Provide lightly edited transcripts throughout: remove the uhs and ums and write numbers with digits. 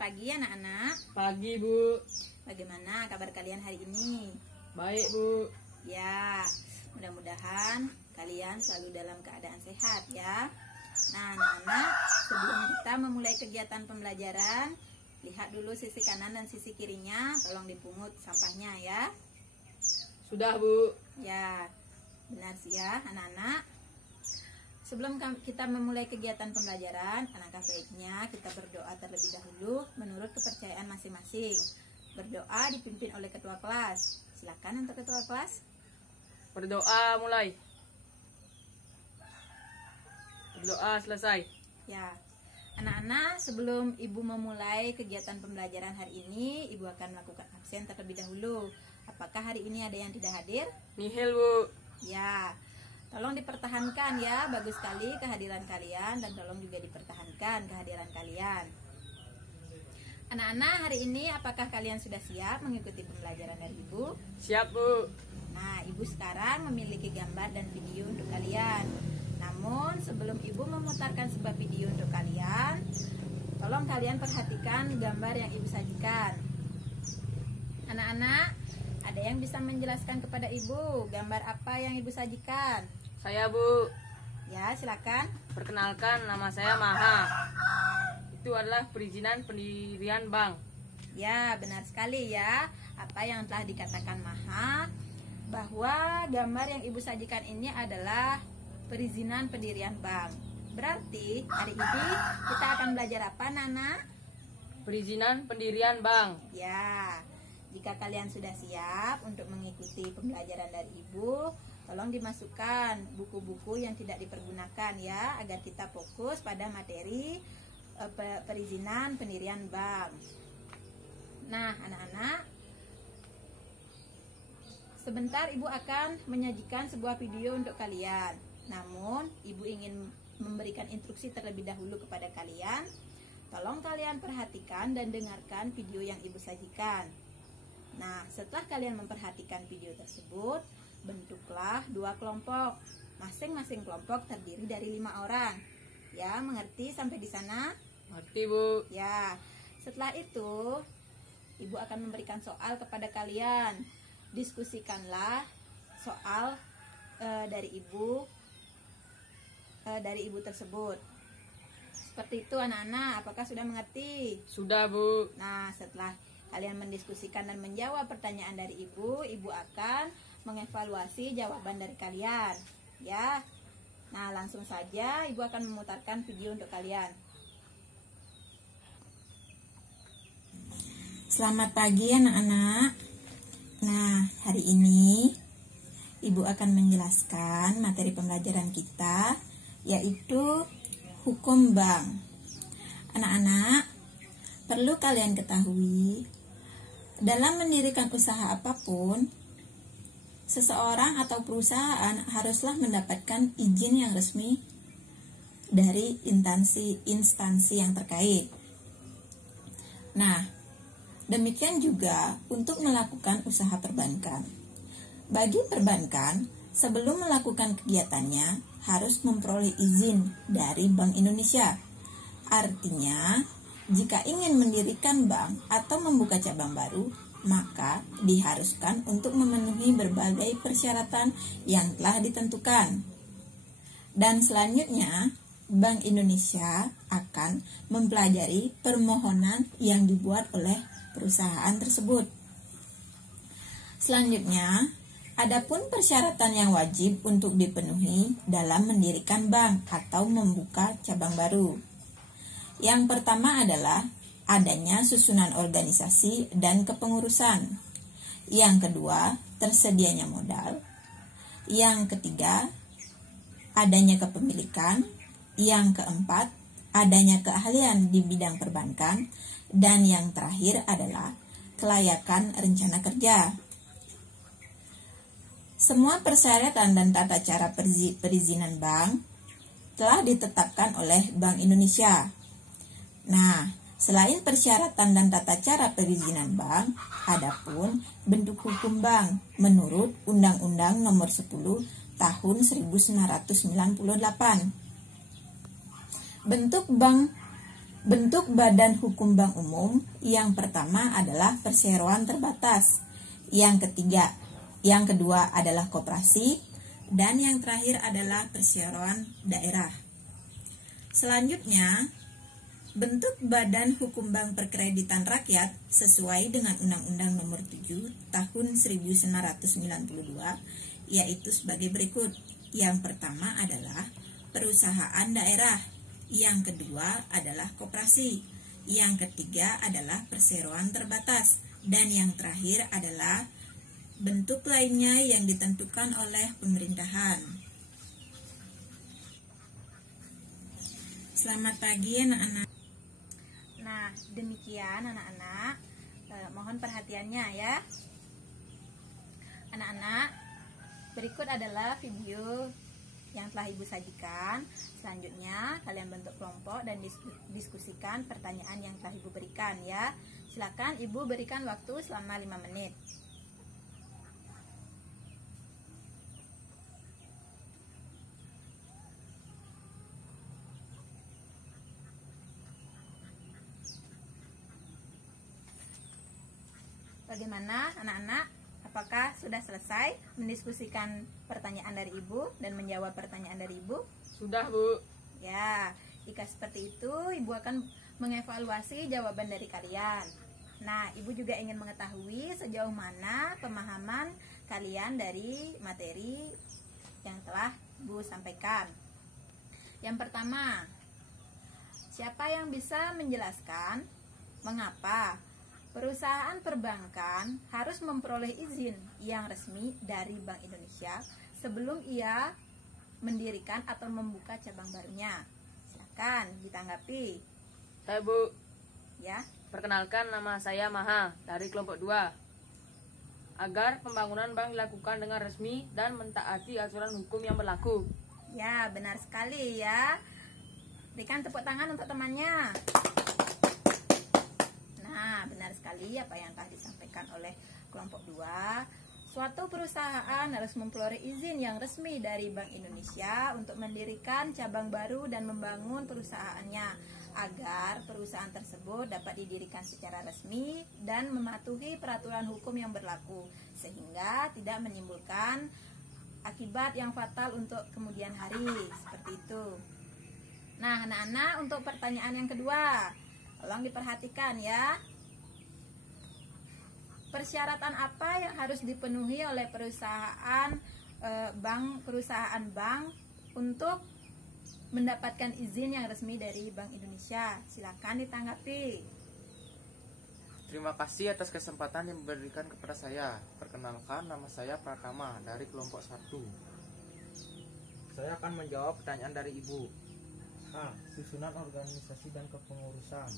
pagi anak-anak. Pagi, Bu. Bagaimana kabar kalian hari ini? Baik, Bu. Ya, mudah-mudahan kalian selalu dalam keadaan sehat ya. Nah anak-anak, sebelum kita memulai kegiatan pembelajaran, lihat dulu sisi kanan dan sisi kirinya. Tolong dipungut sampahnya ya. Sudah, Bu. Ya, benar sih ya anak-anak. Sebelum kita memulai kegiatan pembelajaran, alangkah baiknya kita berdoa terlebih dahulu menurut kepercayaan masing-masing. Berdoa dipimpin oleh ketua kelas. Silakan untuk ketua kelas. Berdoa mulai. Berdoa selesai. Ya, anak-anak, sebelum ibu memulai kegiatan pembelajaran hari ini, ibu akan melakukan absen terlebih dahulu. Apakah hari ini ada yang tidak hadir? Nihil, Bu. Ya, tolong dipertahankan ya, bagus sekali kehadiran kalian, dan tolong juga dipertahankan kehadiran kalian. Anak-anak, hari ini apakah kalian sudah siap mengikuti pembelajaran dari ibu? Siap, Bu. Nah, ibu sekarang memiliki gambar dan video untuk kalian. Namun, sebelum ibu memutarkan sebuah video untuk kalian, tolong kalian perhatikan gambar yang ibu sajikan. Anak-anak, ada yang bisa menjelaskan kepada ibu gambar apa yang ibu sajikan? Saya, Bu. Ya, silakan. Perkenalkan, nama saya Maha. Itu adalah perizinan pendirian bank. Ya, benar sekali ya. Apa yang telah dikatakan Maha, bahwa gambar yang ibu sajikan ini adalah perizinan pendirian bank. Berarti hari ini kita akan belajar apa, Nana? Perizinan pendirian bank. Ya, jika kalian sudah siap untuk mengikuti pembelajaran dari ibu, tolong dimasukkan buku-buku yang tidak dipergunakan ya, agar kita fokus pada materi perizinan pendirian bank. Nah, anak-anak, sebentar ibu akan menyajikan sebuah video untuk kalian. Namun, ibu ingin memberikan instruksi terlebih dahulu kepada kalian. Tolong kalian perhatikan dan dengarkan video yang ibu sajikan. Nah, setelah kalian memperhatikan video tersebut, bentuklah 2 kelompok. Masing-masing kelompok terdiri dari 5 orang. Ya, mengerti sampai di sana? Ngerti, Bu. Ya, setelah itu ibu akan memberikan soal kepada kalian. Diskusikanlah soal dari ibu tersebut. Seperti itu anak-anak, apakah sudah mengerti? Sudah, Bu. Nah, setelah kalian mendiskusikan dan menjawab pertanyaan dari ibu akan mengevaluasi jawaban dari kalian ya. Nah, langsung saja ibu akan memutarkan video untuk kalian. Selamat pagi anak-anak. Nah, hari ini ibu akan menjelaskan materi pembelajaran kita, yaitu hukum bank. Anak-anak, perlu kalian ketahui, dalam mendirikan usaha apapun, seseorang atau perusahaan haruslah mendapatkan izin yang resmi dari instansi yang terkait. Nah, demikian juga untuk melakukan usaha perbankan. Bagi perbankan, sebelum melakukan kegiatannya harus memperoleh izin dari Bank Indonesia. Artinya, jika ingin mendirikan bank atau membuka cabang baru, maka diharuskan untuk memenuhi berbagai persyaratan yang telah ditentukan. Dan selanjutnya, Bank Indonesia akan mempelajari permohonan yang dibuat oleh perusahaan tersebut. Selanjutnya, adapun persyaratan yang wajib untuk dipenuhi dalam mendirikan bank atau membuka cabang baru. Yang pertama adalah adanya susunan organisasi dan kepengurusan. Yang kedua, tersedianya modal. Yang ketiga, adanya kepemilikan. Yang keempat, adanya keahlian di bidang perbankan. Dan yang terakhir adalah kelayakan rencana kerja. Semua persyaratan dan tata cara perizinan bank telah ditetapkan oleh Bank Indonesia. Nah, selain persyaratan dan tata cara perizinan bank, adapun bentuk hukum bank menurut Undang-Undang Nomor 10 Tahun 1998. Bentuk bank Bentuk badan hukum bank umum yang pertama adalah perseroan terbatas, yang kedua adalah koperasi, dan yang terakhir adalah perseroan daerah. Selanjutnya, bentuk badan hukum bank perkreditan rakyat sesuai dengan Undang-Undang Nomor 7 Tahun 1992 yaitu sebagai berikut. Yang pertama adalah perusahaan daerah, yang kedua adalah koperasi, yang ketiga adalah perseroan terbatas, dan yang terakhir adalah bentuk lainnya yang ditentukan oleh pemerintahan. Selamat pagi anak-anak. Nah, demikian anak-anak, mohon perhatiannya ya. Anak-anak, berikut adalah video yang telah Ibu sajikan. Selanjutnya, kalian bentuk kelompok dan diskusikan pertanyaan yang telah Ibu berikan ya. Silakan Ibu berikan waktu selama 5 menit. Bagaimana anak-anak? Apakah sudah selesai mendiskusikan pertanyaan dari Ibu dan menjawab pertanyaan dari Ibu? Sudah, Bu. Ya, jika seperti itu, Ibu akan mengevaluasi jawaban dari kalian. Nah, Ibu juga ingin mengetahui sejauh mana pemahaman kalian dari materi yang telah Ibu sampaikan. Yang pertama, siapa yang bisa menjelaskan mengapa perusahaan perbankan harus memperoleh izin yang resmi dari Bank Indonesia sebelum ia mendirikan atau membuka cabang barunya? Silakan ditanggapi. Saya, Bu. Ya. Perkenalkan, nama saya Maha dari kelompok 2. Agar pembangunan bank dilakukan dengan resmi dan mentaati aturan hukum yang berlaku. Ya, benar sekali ya. Berikan tepuk tangan untuk temannya. Nah, benar sekali apa yang telah disampaikan oleh kelompok 2. Suatu perusahaan harus memperoleh izin yang resmi dari Bank Indonesia untuk mendirikan cabang baru dan membangun perusahaannya agar perusahaan tersebut dapat didirikan secara resmi dan mematuhi peraturan hukum yang berlaku sehingga tidak menimbulkan akibat yang fatal untuk kemudian hari. Seperti itu. Nah, anak-anak, untuk pertanyaan yang kedua, tolong diperhatikan ya. Persyaratan apa yang harus dipenuhi oleh perusahaan bank untuk mendapatkan izin yang resmi dari Bank Indonesia? Silakan ditanggapi. Terima kasih atas kesempatan yang diberikan kepada saya. Perkenalkan, nama saya Pratama dari kelompok 1. Saya akan menjawab pertanyaan dari Ibu. A. Susunan organisasi dan kepengurusan.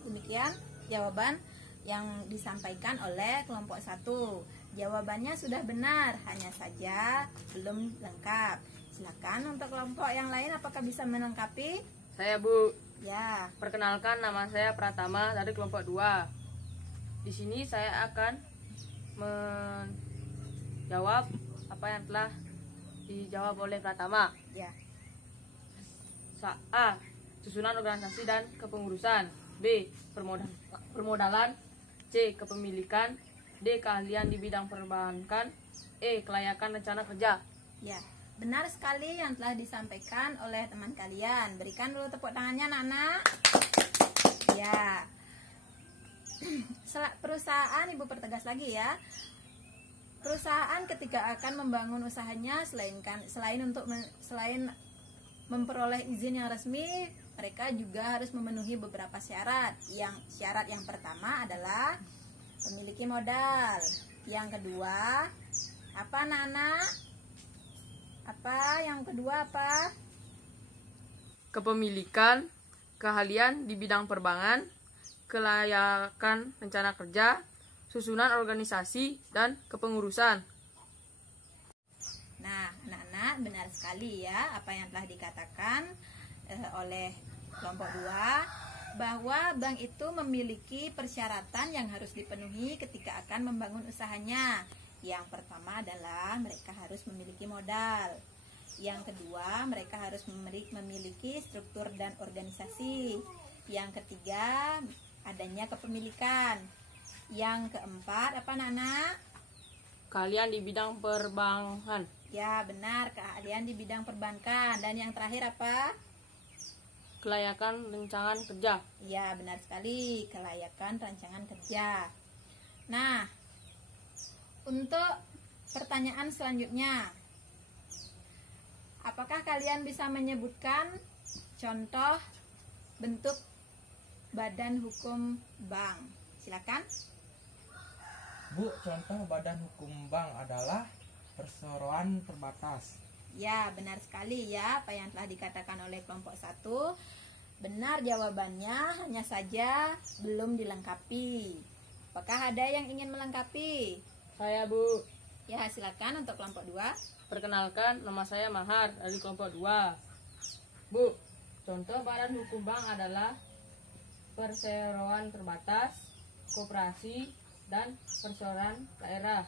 Demikian jawaban yang disampaikan oleh kelompok 1. Jawabannya sudah benar, hanya saja belum lengkap. Silakan untuk kelompok yang lain, apakah bisa melengkapi? Saya, Bu. Ya. Perkenalkan, nama saya Pratama dari kelompok 2. Di sini saya akan menjawab apa yang telah dijawab oleh Pratama. Ya. A. Susunan organisasi dan kepengurusan. B. Permodalan. C. Kepemilikan. D. Keahlian di bidang perbankan. E. Kelayakan rencana kerja. Ya, benar sekali yang telah disampaikan oleh teman kalian. Berikan dulu tepuk tangannya, anak-anak. Ya. Perusahaan, Ibu pertegas lagi ya. Perusahaan ketika akan membangun usahanya selain memperoleh izin yang resmi, mereka juga harus memenuhi beberapa syarat. Syarat yang pertama adalah memiliki modal. Yang kedua, apa anak-anak? Yang kedua apa? Kepemilikan, keahlian di bidang perbankan, kelayakan rencana kerja, susunan organisasi, dan kepengurusan. Nah, anak-anak, benar sekali ya apa yang telah dikatakan oleh kelompok 2, bahwa bank itu memiliki persyaratan yang harus dipenuhi ketika akan membangun usahanya. Yang pertama adalah mereka harus memiliki modal. Yang kedua, mereka harus memiliki struktur dan organisasi. Yang ketiga, adanya kepemilikan. Yang keempat, apa Nana? Keahlian di bidang perbankan. Ya, benar, keahlian di bidang perbankan. Dan yang terakhir apa? Kelayakan rancangan kerja. Ya, benar sekali, kelayakan rancangan kerja. Nah, untuk pertanyaan selanjutnya, apakah kalian bisa menyebutkan contoh bentuk badan hukum bank? Silakan. Bu, contoh badan hukum bank adalah perseroan terbatas. Ya, benar sekali ya apa yang telah dikatakan oleh kelompok 1. Benar jawabannya, hanya saja belum dilengkapi. Apakah ada yang ingin melengkapi? Saya, Bu. Ya, silakan untuk kelompok 2. Perkenalkan, nama saya Mahar dari kelompok 2. Bu, contoh badan hukum bank adalah perseroan terbatas, koperasi, dan perseroan daerah.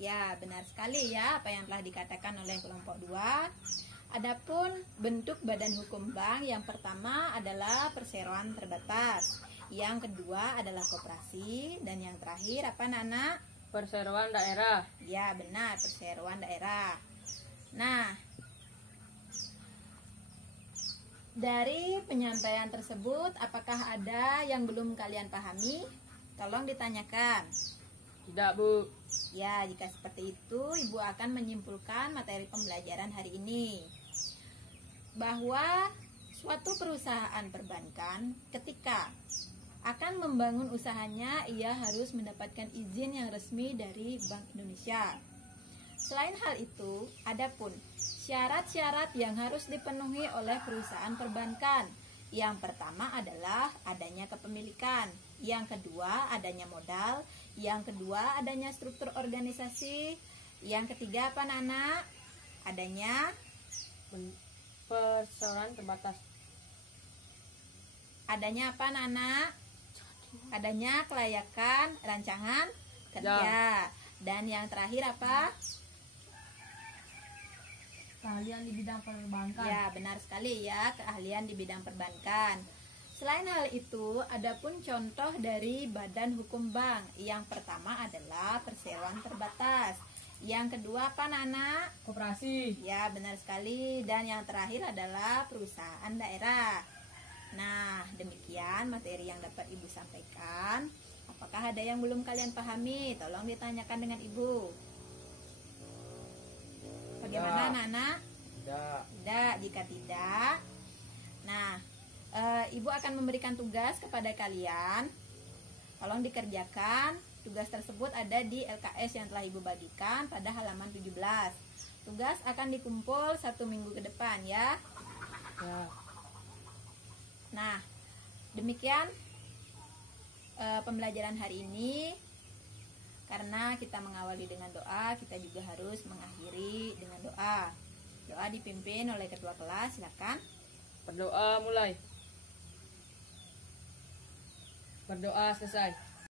Ya, benar sekali ya apa yang telah dikatakan oleh kelompok 2. Adapun bentuk badan hukum bank, yang pertama adalah perseroan terbatas, yang kedua adalah koperasi, dan yang terakhir apa Nana? Perseroan daerah. Ya, benar, perseroan daerah. Nah, dari penyampaian tersebut, apakah ada yang belum kalian pahami? Tolong ditanyakan. Tidak, Bu. Ya, jika seperti itu, Ibu akan menyimpulkan materi pembelajaran hari ini. Bahwa suatu perusahaan perbankan ketika akan membangun usahanya, ia harus mendapatkan izin yang resmi dari Bank Indonesia. Selain hal itu, adapun syarat-syarat yang harus dipenuhi oleh perusahaan perbankan. Yang pertama adalah adanya kepemilikan, yang kedua adanya modal, yang kedua adanya struktur organisasi, yang ketiga apa Nana? Adanya Perseroan terbatas. adanya apa Nana? Adanya kelayakan rancangan kerja. Dan yang terakhir apa? Keahlian di bidang perbankan. Ya, benar sekali ya, keahlian di bidang perbankan. Selain hal itu, adapun contoh dari badan hukum bank. Yang pertama adalah perseroan terbatas. Yang kedua apa Nana? Koperasi. Ya, benar sekali. Dan yang terakhir adalah perusahaan daerah. Nah, demikian materi yang dapat Ibu sampaikan. Apakah ada yang belum kalian pahami? Tolong ditanyakan dengan Ibu. Bagaimana Nana? Tidak. Tidak, jika tidak, nah, Ibu akan memberikan tugas kepada kalian. Tolong dikerjakan. Tugas tersebut ada di LKS yang telah Ibu bagikan pada halaman 17. Tugas akan dikumpul 1 minggu ke depan ya. Ya. Nah, demikian pembelajaran hari ini. Karena kita mengawali dengan doa, kita juga harus mengakhiri dengan doa. Doa dipimpin oleh ketua kelas, silakan. Berdoa mulai. Berdoa selesai.